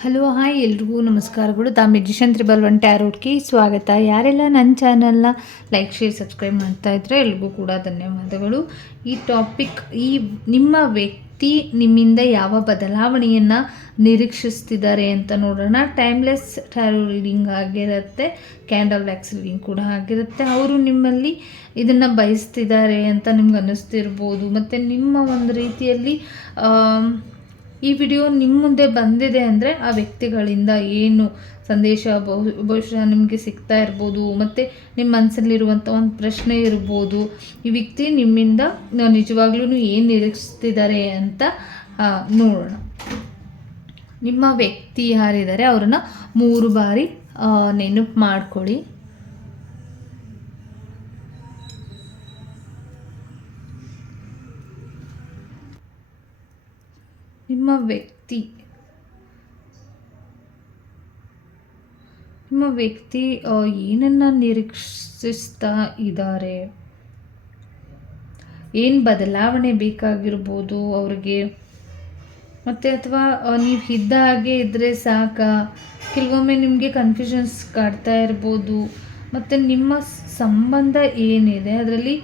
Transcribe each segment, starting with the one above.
Hello hi ಎಲ್ರಿಗೂ ನಮಸ್ಕಾರಗಳು. Magician triple ಟ್ಯಾರೋಟ್ಗೆ ಸ್ವಾಗತ. ಯಾರೆಲ್ಲ ನನ್ನ ಚಾನಲ್ನ ಲೈಕ್ ಶೇರ್ ಸಬ್ಸ್ಕ್ರೈಬ್ ಮಾಡ್ತಾ ಇದ್ರೆ ಎಲ್ರಿಗೂ ಕೂಡ ಧನ್ಯವಾದಗಳು. ಈ ನಿಮ್ಮ ವ್ಯಕ್ತಿ ನಿಮ್ಮಿಂದ ಯಾವ ಬದಲಾವಣೆಯನ್ನು ನಿರೀಕ್ಷಿಸ್ತಿದ್ದಾರೆ ಅಂತ ನೋಡೋಣ. ಟೈಮ್ಲೆಸ್ ಟ್ಯಾರೋ ರೀಡಿಂಗ್ ಆಗಿರುತ್ತೆ, ಕ್ಯಾಂಡಲ್ ವ್ಯಾಕ್ಸ್ ರೀಡಿಂಗ್ ಕೂಡ ಆಗಿರುತ್ತೆ. ಅವರು ನಿಮ್ಮಲ್ಲಿ ಇದನ್ನು ಬಯಸ್ತಿದ್ದಾರೆ ಅಂತ ನಿಮ್ಗೆ ಅನ್ನಿಸ್ತಿರ್ಬೋದು. ಮತ್ತು ನಿಮ್ಮ ಒಂದು ರೀತಿಯಲ್ಲಿ ಈ ವಿಡಿಯೋ ನಿಮ್ಮ ಮುಂದೆ ಬಂದಿದೆ ಅಂದರೆ ಆ ವ್ಯಕ್ತಿಗಳಿಂದ ಏನು ಸಂದೇಶ ಬಹುಶಃ ನಿಮಗೆ ಸಿಗ್ತಾ ಇರ್ಬೋದು. ಮತ್ತು ನಿಮ್ಮ ಮನಸ್ಸಲ್ಲಿರುವಂಥ ಒಂದು ಪ್ರಶ್ನೆ ಇರ್ಬೋದು. ಈ ವ್ಯಕ್ತಿ ನಿಮ್ಮಿಂದ ನಿಜವಾಗ್ಲೂ ಏನು ನಿರೀಕ್ಷಿಸ್ತಿದ್ದಾರೆ ಅಂತ ನೋಡೋಣ. ನಿಮ್ಮ ವ್ಯಕ್ತಿ ಯಾರಿದ್ದಾರೆ ಅವ್ರನ್ನ 3 ಬಾರಿ ನೆನಪು ಮಾಡ್ಕೊಳ್ಳಿ. ನಿಮ್ಮ ವ್ಯಕ್ತಿ ಏನನ್ನು ನಿರೀಕ್ಷಿಸ್ತಾ ಇದ್ದಾರೆ, ಏನು ಬದಲಾವಣೆ ಬೇಕಾಗಿರ್ಬೋದು ಅವ್ರಿಗೆ, ಮತ್ತು ಅಥವಾ ನೀವು ಇದ್ದ ಹಾಗೆ ಇದ್ದರೆ ಸಾಕಾ. ಕೆಲವೊಮ್ಮೆ ನಿಮಗೆ ಕನ್ಫ್ಯೂಷನ್ಸ್ ಕಾಡ್ತಾ ಇರ್ಬೋದು. ಮತ್ತು ನಿಮ್ಮ ಸಂಬಂಧ ಏನಿದೆ ಅದರಲ್ಲಿ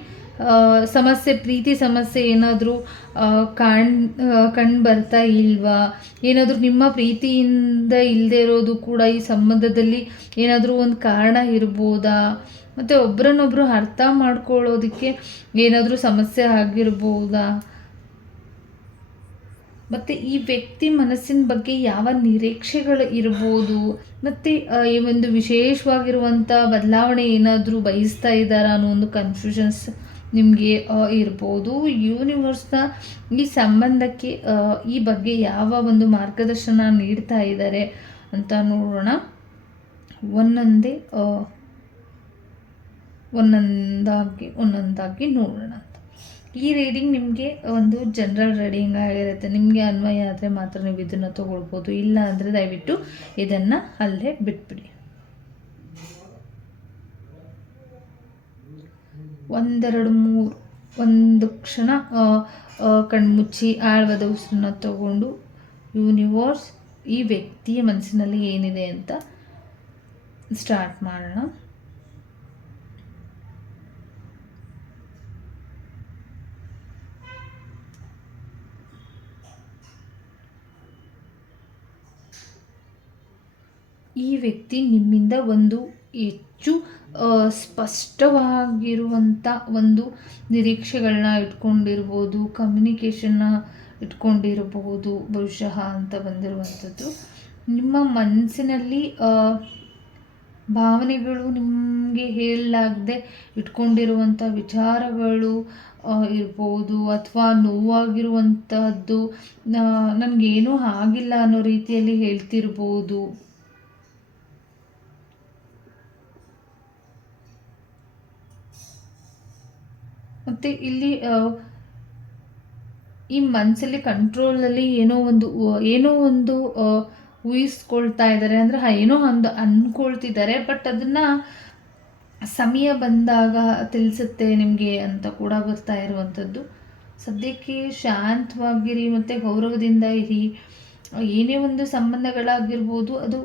ಸಮಸ್ಯೆ, ಪ್ರೀತಿ ಸಮಸ್ಯೆ ಏನಾದರೂ ಕಂಡು ಬರ್ತಾ ಇಲ್ವಾ, ಏನಾದರೂ ನಿಮ್ಮ ಪ್ರೀತಿಯಿಂದ ಇಲ್ಲದೆ ಇರೋದು ಕೂಡ ಈ ಸಂಬಂಧದಲ್ಲಿ ಏನಾದರೂ ಒಂದು ಕಾರಣ ಇರ್ಬೋದಾ. ಮತ್ತು ಒಬ್ಬರನ್ನೊಬ್ಬರು ಅರ್ಥ ಮಾಡ್ಕೊಳ್ಳೋದಕ್ಕೆ ಏನಾದರೂ ಸಮಸ್ಯೆ ಆಗಿರ್ಬೋದಾ. ಮತ್ತು ಈ ವ್ಯಕ್ತಿ ಮನಸ್ಸಿನ ಬಗ್ಗೆ ಯಾವ ನಿರೀಕ್ಷೆಗಳು ಇರ್ಬೋದು. ಮತ್ತು ಈ ಒಂದು ವಿಶೇಷವಾಗಿರುವಂಥ ಬದಲಾವಣೆ ಏನಾದರೂ ಬಯಸ್ತಾ ಇದ್ದಾರಾ ಅನ್ನೋ ಒಂದು ಕನ್ಫ್ಯೂಷನ್ಸ್ ನಿಮಗೆ ಇರ್ಬೋದು. ಯೂನಿವರ್ಸ್ನ ಈ ಸಂಬಂಧಕ್ಕೆ ಈ ಬಗ್ಗೆ ಯಾವ ಒಂದು ಮಾರ್ಗದರ್ಶನ ನೀಡ್ತಾ ಇದ್ದಾರೆ ಅಂತ ನೋಡೋಣ. ಒಂದೊಂದಾಗಿ ನೋಡೋಣ. ಈ ರೀಡಿಂಗ್ ನಿಮಗೆ ಒಂದು ಜನರಲ್ ರೀಡಿಂಗ್ ಆಗಿರುತ್ತೆ. ನಿಮಗೆ ಅನ್ವಯ ಆದರೆ ಮಾತ್ರ ನೀವು ಇದನ್ನು ತಗೊಳ್ಬೋದು, ಇಲ್ಲ ಅಂದರೆ ದಯವಿಟ್ಟು ಇದನ್ನು ಅಲ್ಲೇ ಬಿಟ್ಬಿಡಿ. 1 2 3 ಒಂದು ಕ್ಷಣ ಕಣ್ಮುಚ್ಚಿ ಆಳವಾದ ಉಸಿರನ್ನ ತಗೊಂಡು ಯೂನಿವರ್ಸ್ ಈ ವ್ಯಕ್ತಿಯ ಮನಸ್ಸಿನಲ್ಲಿ ಏನಿದೆ ಅಂತ ಸ್ಟಾರ್ಟ್ ಮಾಡೋಣ. ಈ ವ್ಯಕ್ತಿ ನಿಮ್ಮಿಂದ ಒಂದು ಹೆಚ್ಚು ಸ್ಪಷ್ಟವಾಗಿರುವಂಥ ಒಂದು ನಿರೀಕ್ಷೆಗಳನ್ನ ಇಟ್ಕೊಂಡಿರ್ಬೋದು, ಕಮ್ಯುನಿಕೇಷನ್ನ ಇಟ್ಕೊಂಡಿರಬಹುದು ಬಹುಶಃ ಅಂತ ಬಂದಿರುವಂಥದ್ದು. ನಿಮ್ಮ ಮನಸ್ಸಿನಲ್ಲಿ ಭಾವನೆಗಳು, ನಿಮಗೆ ಹೇಳಲಾಗದೆ ಇಟ್ಕೊಂಡಿರುವಂಥ ವಿಚಾರಗಳು ಇರ್ಬೋದು, ಅಥವಾ ನೋವಾಗಿರುವಂಥದ್ದು, ನನಗೇನೂ ಆಗಿಲ್ಲ ಅನ್ನೋ ರೀತಿಯಲ್ಲಿ ಹೇಳ್ತಿರ್ಬೋದು. ಮತ್ತು ಇಲ್ಲಿ ಈ ಮನಸ್ಸಲ್ಲಿ ಕಂಟ್ರೋಲಲ್ಲಿ ಏನೋ ಒಂದು ಊಹಿಸ್ಕೊಳ್ತಾ ಇದ್ದಾರೆ, ಅಂದರೆ ಏನೋ ಒಂದು ಅಂದ್ಕೊಳ್ತಿದ್ದಾರೆ. ಬಟ್ ಅದನ್ನು ಸಮಯ ಬಂದಾಗ ತಿಳಿಸುತ್ತೆ ನಿಮಗೆ ಅಂತ ಕೂಡ ಬರ್ತಾ ಇರುವಂಥದ್ದು. ಸದ್ಯಕ್ಕೆ ಶಾಂತವಾಗಿರಿ ಮತ್ತು ಗೌರವದಿಂದ ಇರಿ. ಏನೇ ಒಂದು ಸಂಬಂಧಗಳಾಗಿರ್ಬೋದು ಅದು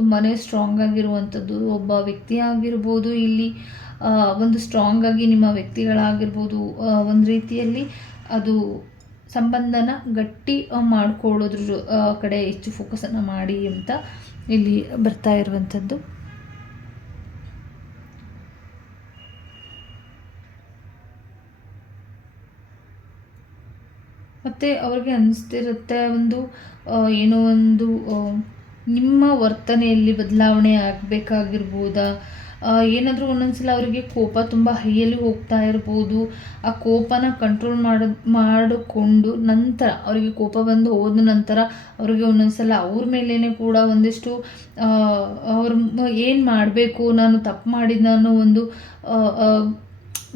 ತುಂಬಾ ಸ್ಟ್ರಾಂಗ್ ಆಗಿರುವಂಥದ್ದು. ಒಬ್ಬ ವ್ಯಕ್ತಿ ಆಗಿರ್ಬೋದು, ಇಲ್ಲಿ ಒಂದು ಸ್ಟ್ರಾಂಗ್ ಆಗಿ ನಿಮ್ಮ ವ್ಯಕ್ತಿಗಳಾಗಿರ್ಬೋದು ಒಂದು ರೀತಿಯಲ್ಲಿ ಅದು ಸಂಬಂಧನ ಗಟ್ಟಿ ಮಾಡ್ಕೊಳ್ಳೋದ್ರ ಕಡೆ ಹೆಚ್ಚು ಫೋಕಸನ್ನು ಮಾಡಿ ಅಂತ ಇಲ್ಲಿ ಬರ್ತಾ ಇರುವಂಥದ್ದು. ಮತ್ತು ಅವ್ರಿಗೆ ಅನಿಸ್ತಿರುತ್ತೆ ಏನೋ ಒಂದು ನಿಮ್ಮ ವರ್ತನೆಯಲ್ಲಿ ಬದಲಾವಣೆ ಆಗಬೇಕಾಗಿರ್ಬೋದಾ. ಏನಾದರೂ ಒಂದೊಂದ್ಸಲ ಅವರಿಗೆ ಕೋಪ ತುಂಬ ಹೈಯಲ್ಲಿ ಹೋಗ್ತಾ ಇರ್ಬೋದು. ಆ ಕೋಪನ ಕಂಟ್ರೋಲ್ ಮಾಡಿಕೊಂಡು ನಂತರ ಅವರಿಗೆ ಕೋಪ ಬಂದು ಹೋದ ನಂತರ ಅವ್ರಿಗೆ ಒಂದೊಂದ್ಸಲ ಅವ್ರ ಮೇಲೇ ಕೂಡ ಒಂದಿಷ್ಟು ಅವ್ರು ಏನು ಮಾಡಬೇಕು, ನಾನು ತಪ್ಪು ಮಾಡಿದ ಅನ್ನೋ ಒಂದು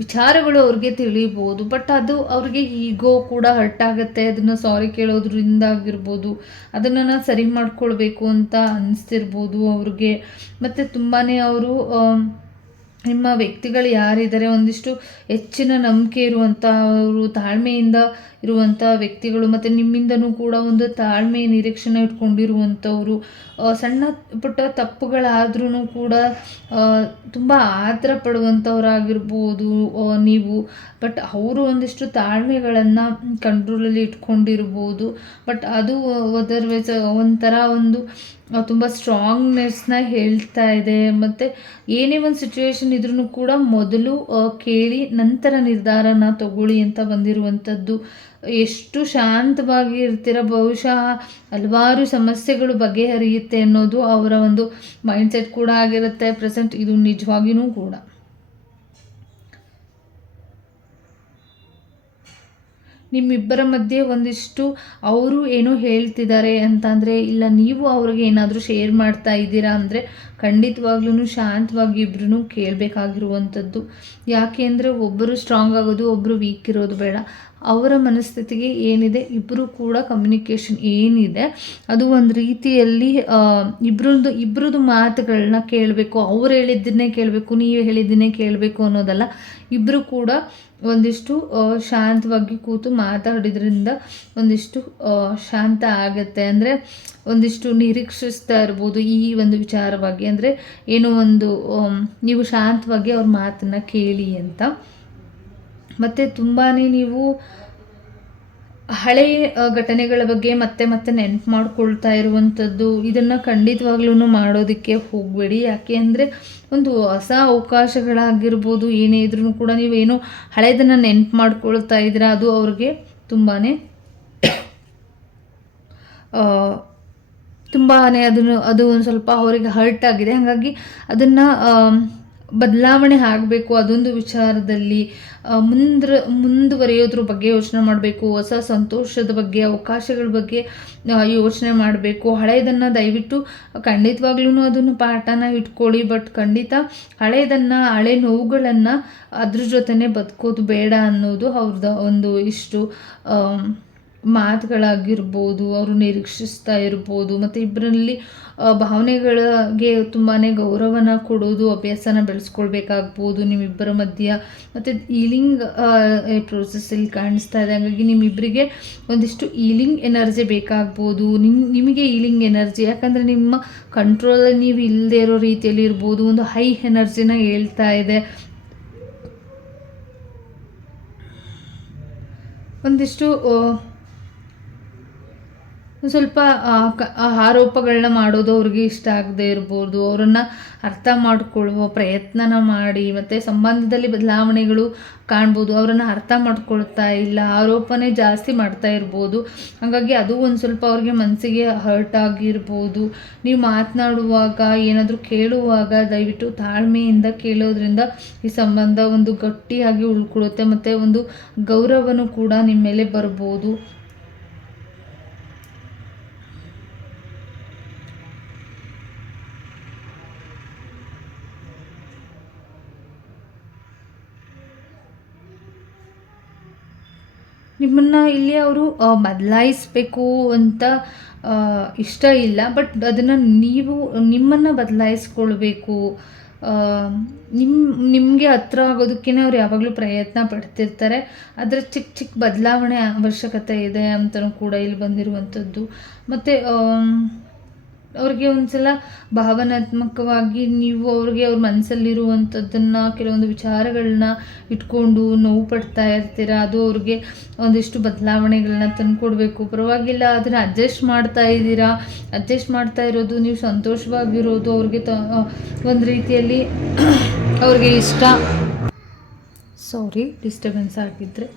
ವಿಚಾರಗಳು ಅವ್ರಿಗೆ ತಿಳಿಬೋದು. ಬಟ್ ಅದು ಅವ್ರಿಗೆ ಈಗೋ ಕೂಡ ಹರ್ಟ್ ಆಗುತ್ತೆ. ಅದನ್ನು ಸಾರಿ ಕೇಳೋದ್ರಿಂದ ಆಗಿರ್ಬೋದು, ಅದನ್ನು ನಾನು ಸರಿ ಮಾಡ್ಕೊಳ್ಬೇಕು ಅಂತ ಅನಿಸ್ತಿರ್ಬೋದು ಅವ್ರಿಗೆ. ಮತ್ತು ತುಂಬಾ ಅವರು ನಿಮ್ಮ ವ್ಯಕ್ತಿಗಳು ಯಾರಿದ್ದಾರೆ ಒಂದಿಷ್ಟು ಹೆಚ್ಚಿನ ನಂಬಿಕೆ ಇರುವಂಥವರು, ತಾಳ್ಮೆಯಿಂದ ಇರುವಂಥ ವ್ಯಕ್ತಿಗಳು, ಮತ್ತು ನಿಮ್ಮಿಂದನೂ ಕೂಡ ಒಂದು ತಾಳ್ಮೆ ನಿರೀಕ್ಷಣೆ ಇಟ್ಕೊಂಡಿರುವಂಥವ್ರು. ಸಣ್ಣ ಪುಟ್ಟ ತಪ್ಪುಗಳಾದ್ರೂ ಕೂಡ ತುಂಬ ಆತರ ಪಡುವಂಥವ್ರಾಗಿರ್ಬೋದು ನೀವು. ಬಟ್ ಅವರು ಒಂದಿಷ್ಟು ತಾಳ್ಮೆಗಳನ್ನು ಕಂಟ್ರೋಲಲ್ಲಿ ಇಟ್ಕೊಂಡಿರ್ಬೋದು. ಬಟ್ ಅದು ಅದರ್ವೈಸ್ ಒಂಥರ ಒಂದು ತುಂಬ ಸ್ಟ್ರಾಂಗ್ನೆಸ್ನ ಹೇಳ್ತಾ ಇದೆ. ಮತ್ತು ಏನೇ ಒಂದು ಸಿಚುವೇಶನ್ ಇದ್ರೂ ಕೂಡ ಮೊದಲು ಕೇಳಿ ನಂತರ ನಿರ್ಧಾರನ ತಗೊಳ್ಳಿ ಅಂತ ಬಂದಿರುವಂಥದ್ದು. ಎಷ್ಟು ಶಾಂತವಾಗಿ ಇರ್ತೀರ, ಬಹುಶಃ ಹಲವಾರು ಸಮಸ್ಯೆಗಳು ಬಗೆಹರಿಯುತ್ತೆ ಅನ್ನೋದು ಅವರ ಒಂದು ಮೈಂಡ್ಸೆಟ್ ಕೂಡ ಆಗಿರುತ್ತೆ ಪ್ರೆಸೆಂಟ್. ಇದು ನಿಜವಾಗಿಯೂ ಕೂಡ ನಿಮ್ಮಿಬ್ಬರ ಮಧ್ಯೆ ಒಂದಿಷ್ಟು ಅವರು ಏನೋ ಹೇಳ್ತಿದ್ದಾರೆ ಅಂತಂದರೆ, ಇಲ್ಲ ನೀವು ಅವ್ರಿಗೆ ಏನಾದರೂ ಶೇರ್ ಮಾಡ್ತಾ ಇದ್ದೀರಾ ಅಂದರೆ ಖಂಡಿತವಾಗ್ಲೂ ಶಾಂತವಾಗಿ ಇಬ್ಬರೂ ಕೇಳಬೇಕಾಗಿರುವಂಥದ್ದು. ಯಾಕೆ ಅಂದರೆ ಒಬ್ಬರು ಸ್ಟ್ರಾಂಗ್ ಆಗೋದು, ಒಬ್ಬರು ವೀಕ್ ಇರೋದು ಬೇಡ. ಅವರ ಮನಸ್ಥಿತಿಗೆ ಏನಿದೆ, ಇಬ್ಬರು ಕೂಡ ಕಮ್ಯುನಿಕೇಷನ್ ಏನಿದೆ ಅದು ಒಂದು ರೀತಿಯಲ್ಲಿ ಇಬ್ಬರದ್ದು ಮಾತುಗಳನ್ನ ಕೇಳಬೇಕು. ಅವ್ರು ಹೇಳಿದ್ದನ್ನೇ ಕೇಳಬೇಕು, ನೀವು ಹೇಳಿದ್ದನ್ನೇ ಕೇಳಬೇಕು ಅನ್ನೋದಲ್ಲ. ಇಬ್ಬರು ಕೂಡ ಒಂದಿಷ್ಟು ಶಾಂತವಾಗಿ ಕೂತು ಮಾತಾಡಿದ್ರಿಂದ ಒಂದಿಷ್ಟು ಶಾಂತ ಆಗುತ್ತೆ. ಅಂದರೆ ಒಂದಿಷ್ಟು ನಿರೀಕ್ಷಿಸ್ತಾ ಇರ್ಬೋದು ಈ ಒಂದು ವಿಚಾರವಾಗಿ. ಅಂದರೆ ಏನೋ ಒಂದು ನೀವು ಶಾಂತವಾಗಿ ಅವ್ರ ಮಾತನ್ನು ಕೇಳಿ ಅಂತ. ಮತ್ತು ತುಂಬಾ ನೀವು ಹಳೆಯ ಘಟನೆಗಳ ಬಗ್ಗೆ ಮತ್ತೆ ಮತ್ತೆ ನೆನಪು ಮಾಡ್ಕೊಳ್ತಾ ಇರುವಂಥದ್ದು, ಇದನ್ನು ಖಂಡಿತವಾಗ್ಲೂ ಮಾಡೋದಕ್ಕೆ ಹೋಗಬೇಡಿ. ಯಾಕೆ ಅಂದರೆ ಒಂದು ಹೊಸ ಅವಕಾಶಗಳಾಗಿರ್ಬೋದು, ಏನೇ ಇದ್ರೂ ಕೂಡ ನೀವೇನೋ ಹಳೆಯದನ್ನು ನೆನಪು ಮಾಡ್ಕೊಳ್ತಾ ಇದ್ದೀರಾ, ಅದು ಅವ್ರಿಗೆ ತುಂಬಾ ಅದು ಒಂದು ಸ್ವಲ್ಪ ಅವರಿಗೆ ಹರ್ಟ್ ಆಗಿದೆ. ಹಾಗಾಗಿ ಅದನ್ನು ಬದಲಾವಣೆ ಆಗಬೇಕು. ಅದೊಂದು ವಿಚಾರದಲ್ಲಿ ಮುಂದುವರಿಯೋದ್ರ ಬಗ್ಗೆ ಯೋಚನೆ ಮಾಡಬೇಕು. ಹೊಸ ಸಂತೋಷದ ಬಗ್ಗೆ, ಅವಕಾಶಗಳ ಬಗ್ಗೆ ಯೋಚನೆ ಮಾಡಬೇಕು. ಹಳೆಯದನ್ನು ದಯವಿಟ್ಟು ಖಂಡಿತವಾಗ್ಲೂ ಅದನ್ನು ಪಾಠನ ಇಟ್ಕೊಳ್ಳಿ. ಬಟ್ ಖಂಡಿತ ಹಳೆ ನೋವುಗಳನ್ನು ಅದ್ರ ಜೊತೆನೇ ಬದುಕೋದು ಬೇಡ ಅನ್ನೋದು ಅವ್ರದ್ದು ಒಂದು ಇಷ್ಟು ಮಾತುಗಳಾಗಿರ್ಬೋದು, ಅವರು ನಿರೀಕ್ಷಿಸ್ತಾ ಇರ್ಬೋದು. ಮತ್ತು ಇಬ್ಬರಲ್ಲಿ ಭಾವನೆಗಳಿಗೆ ತುಂಬಾ ಗೌರವನ ಕೊಡೋದು ಅಭ್ಯಾಸನ ಬೆಳೆಸ್ಕೊಳ್ಬೇಕಾಗ್ಬೋದು ನಿಮ್ಮಿಬ್ಬರ ಮಧ್ಯ. ಮತ್ತು ಈಲಿಂಗ್ ಪ್ರೋಸೆಸ್ಸಲ್ಲಿ ಕಾಣಿಸ್ತಾ ಇದೆ. ಹಾಗಾಗಿ ನಿಮ್ಮಿಬ್ಬರಿಗೆ ಒಂದಿಷ್ಟು ಈಲಿಂಗ್ ಎನರ್ಜಿ ಬೇಕಾಗ್ಬೋದು. ನಿಮಗೆ ಈಲಿಂಗ್ ಎನರ್ಜಿ, ಯಾಕಂದರೆ ನಿಮ್ಮ ಕಂಟ್ರೋಲಲ್ಲಿ ನೀವು ಇಲ್ಲದೆ ಇರೋ ರೀತಿಯಲ್ಲಿ ಇರ್ಬೋದು. ಒಂದು ಹೈ ಎನರ್ಜಿನ ಹೇಳ್ತಾ ಇದೆ. ಒಂದಿಷ್ಟು ಸ್ವಲ್ಪ ಆರೋಪಗಳನ್ನ ಮಾಡೋದು ಅವ್ರಿಗೆ ಇಷ್ಟ ಆಗದೆ ಇರ್ಬೋದು. ಅವರನ್ನು ಅರ್ಥ ಮಾಡಿಕೊಳ್ಳುವ ಪ್ರಯತ್ನನ ಮಾಡಿ. ಮತ್ತು ಸಂಬಂಧದಲ್ಲಿ ಬದಲಾವಣೆಗಳು ಕಾಣ್ಬೋದು. ಅವರನ್ನು ಅರ್ಥ ಮಾಡ್ಕೊಳ್ತಾ ಇಲ್ಲ, ಆರೋಪನೇ ಜಾಸ್ತಿ ಮಾಡ್ತಾ ಇರ್ಬೋದು. ಹಾಗಾಗಿ ಅದು ಒಂದು ಸ್ವಲ್ಪ ಅವ್ರಿಗೆ ಮನಸ್ಸಿಗೆ ಹರ್ಟ್ ಆಗಿರ್ಬೋದು. ನೀವು ಮಾತನಾಡುವಾಗ, ಏನಾದರೂ ಕೇಳುವಾಗ ದಯವಿಟ್ಟು ತಾಳ್ಮೆಯಿಂದ ಕೇಳೋದ್ರಿಂದ ಈ ಸಂಬಂಧ ಒಂದು ಗಟ್ಟಿಯಾಗಿ ಉಳ್ಕೊಳ್ಳುತ್ತೆ. ಮತ್ತು ಒಂದು ಗೌರವನೂ ಕೂಡ ನಿಮ್ಮ ಮೇಲೆ ಬರ್ಬೋದು. ನಿಮ್ಮನ್ನು ಇಲ್ಲಿ ಅವರು ಬದಲಾಯಿಸಬೇಕು ಅಂತ ಇಷ್ಟ ಇಲ್ಲ. ಬಟ್ ಅದನ್ನು ನಿಮ್ಮನ್ನು ಬದಲಾಯಿಸ್ಕೊಳ್ಬೇಕು. ನಿಮಗೆ ಹತ್ರ ಆಗೋದಕ್ಕೇ ಅವ್ರು ಯಾವಾಗಲೂ ಪ್ರಯತ್ನ ಪಡ್ತಿರ್ತಾರೆ. ಅದರ ಚಿಕ್ಕ ಚಿಕ್ಕ ಬದಲಾವಣೆ ಅವಶ್ಯಕತೆ ಇದೆ ಅಂತಲೂ ಕೂಡ ಇಲ್ಲಿ ಬಂದಿರುವಂಥದ್ದು. ಮತ್ತು ಅವ್ರಿಗೆ ಒಂದು ಸಲ ಭಾವನಾತ್ಮಕವಾಗಿ ನೀವು ಅವ್ರ ಮನಸ್ಸಲ್ಲಿರುವಂಥದ್ದನ್ನು, ಕೆಲವೊಂದು ವಿಚಾರಗಳನ್ನ ಇಟ್ಕೊಂಡು ನೋವು ಪಡ್ತಾ ಇರ್ತೀರ. ಅದು ಅವ್ರಿಗೆ ಒಂದಿಷ್ಟು ಬದಲಾವಣೆಗಳನ್ನ ತಂದುಕೊಡ್ಬೇಕು. ಪರವಾಗಿಲ್ಲ, ಅದನ್ನು ಅಡ್ಜಸ್ಟ್ ಮಾಡ್ತಾ ಇದ್ದೀರಾ. ಅಡ್ಜಸ್ಟ್ ಮಾಡ್ತಾ ಇರೋದು, ನೀವು ಸಂತೋಷವಾಗಿರೋದು ಅವ್ರಿಗೆ ಒಂದು ರೀತಿಯಲ್ಲಿ ಅವ್ರಿಗೆ ಇಷ್ಟ. ಸಾರಿ, ಡಿಸ್ಟರ್ಬೆನ್ಸ್ ಆಗಿದ್ದರೆ.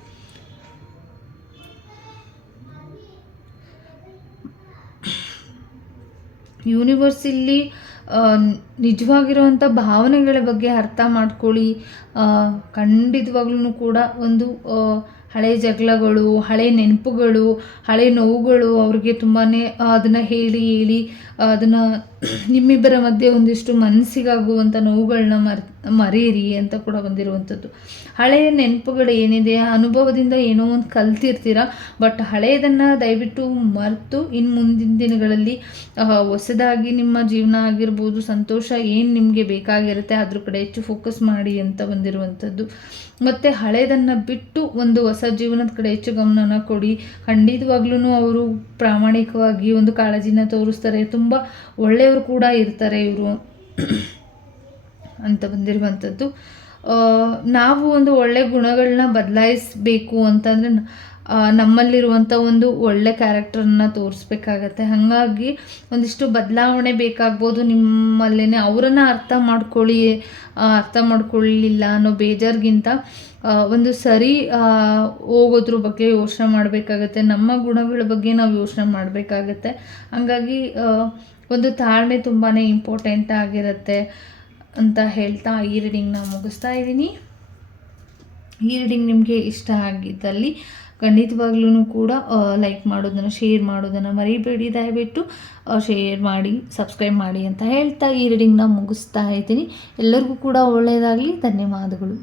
ಯೂನಿವರ್ಸ್ ಇಲ್ಲಿ ನಿಜವಾಗಿರುವಂಥ ಭಾವನೆಗಳ ಬಗ್ಗೆ ಅರ್ಥ ಮಾಡ್ಕೊಳ್ಳಿ. ಖಂಡಿತವಾಗ್ಲೂ ಕೂಡ ಒಂದು ಹಳೆಯ ಜಗಳಗಳು, ಹಳೆಯ ನೆನಪುಗಳು, ಹಳೆಯ ನೋವುಗಳು ಅವ್ರಿಗೆ ತುಂಬಾ ಅದನ್ನು ಹೇಳಿ ಅದನ್ನು ನಿಮ್ಮಿಬ್ಬರ ಮಧ್ಯೆ ಒಂದಿಷ್ಟು ಮನಸ್ಸಿಗಾಗುವಂಥ ನೋವುಗಳನ್ನ ಮರೀರಿ ಅಂತ ಕೂಡ ಬಂದಿರುವಂಥದ್ದು. ಹಳೆಯ ನೆನಪುಗಳು ಏನಿದೆ ಆ ಅನುಭವದಿಂದ ಏನೋ ಒಂದು ಕಲ್ತಿರ್ತೀರ, ಬಟ್ ಹಳೆಯದನ್ನು ದಯವಿಟ್ಟು ಮರೆತು ಇನ್ನು ಮುಂದಿನ ದಿನಗಳಲ್ಲಿ ಹೊಸದಾಗಿ ನಿಮ್ಮ ಜೀವನ ಆಗಿರ್ಬೋದು, ಸಂತೋಷ ಏನು ನಿಮಗೆ ಬೇಕಾಗಿರುತ್ತೆ ಅದ್ರ ಕಡೆ ಹೆಚ್ಚು ಫೋಕಸ್ ಮಾಡಿ ಅಂತ ಬಂದಿರುವಂಥದ್ದು. ಮತ್ತು ಹಳೆಯದನ್ನು ಬಿಟ್ಟು ಒಂದು ಹೊಸ ಜೀವನದ ಕಡೆ ಹೆಚ್ಚು ಗಮನನ ಕೊಡಿ. ಖಂಡಿತವಾಗ್ಲೂ ಅವರು ಪ್ರಾಮಾಣಿಕವಾಗಿ ಒಂದು ಕಾಳಜಿನ ತೋರಿಸ್ತಾರೆ, ತುಂಬ ಒಳ್ಳೆಯವರು ಕೂಡ ಇರ್ತಾರೆ ಇವರು ಅಂತ ಬಂದಿರುವಂಥದ್ದು. ನಾವು ಒಂದು ಒಳ್ಳೆ ಗುಣಗಳನ್ನ ಬದಲಾಯಿಸಬೇಕು ಅಂತಂದರೆ ನಮ್ಮಲ್ಲಿರುವಂಥ ಒಂದು ಒಳ್ಳೆ ಕ್ಯಾರೆಕ್ಟರನ್ನ ತೋರಿಸ್ಬೇಕಾಗತ್ತೆ. ಹಾಗಾಗಿ ಒಂದಿಷ್ಟು ಬದಲಾವಣೆ ಬೇಕಾಗ್ಬೋದು ನಿಮ್ಮಲ್ಲೇ. ಅವರನ್ನು ಅರ್ಥ ಮಾಡ್ಕೊಳ್ಳಿಲ್ಲ ಅನ್ನೋ ಬೇಜಾರಿಗಿಂತ ಒಂದು ಸರಿ ಹೋಗೋದ್ರ ಬಗ್ಗೆ ಯೋಚನೆ ಮಾಡಬೇಕಾಗತ್ತೆ. ನಮ್ಮ ಗುಣಗಳ ಬಗ್ಗೆ ನಾವು ಯೋಚನೆ ಮಾಡಬೇಕಾಗತ್ತೆ. ಹಾಗಾಗಿ ಒಂದು ತಾಳ್ಮೆ ತುಂಬಾ ಇಂಪಾರ್ಟೆಂಟ್ ಆಗಿರುತ್ತೆ ಅಂತ ಹೇಳ್ತಾ ಈ ರೀಡಿಂಗ್ನ ಮುಗಿಸ್ತಾ ಇದ್ದೀನಿ. ಈ ರೀಡಿಂಗ್ ನಿಮಗೆ ಇಷ್ಟ ಆಗಿದ್ದಲ್ಲಿ ಖಂಡಿತವಾಗ್ಲೂ ಕೂಡ ಲೈಕ್ ಮಾಡೋದನ್ನು, ಶೇರ್ ಮಾಡೋದನ್ನು ಮರಿಬೇಡಿ. ದಯವಿಟ್ಟು ಶೇರ್ ಮಾಡಿ, ಸಬ್ಸ್ಕ್ರೈಬ್ ಮಾಡಿ ಅಂತ ಹೇಳ್ತಾ ಈ ರೀಡಿಂಗ್ನ ಮುಗಿಸ್ತಾ ಇದ್ದೀನಿ. ಎಲ್ಲರಿಗೂ ಕೂಡ ಒಳ್ಳೆಯದಾಗಲಿ. ಧನ್ಯವಾದಗಳು.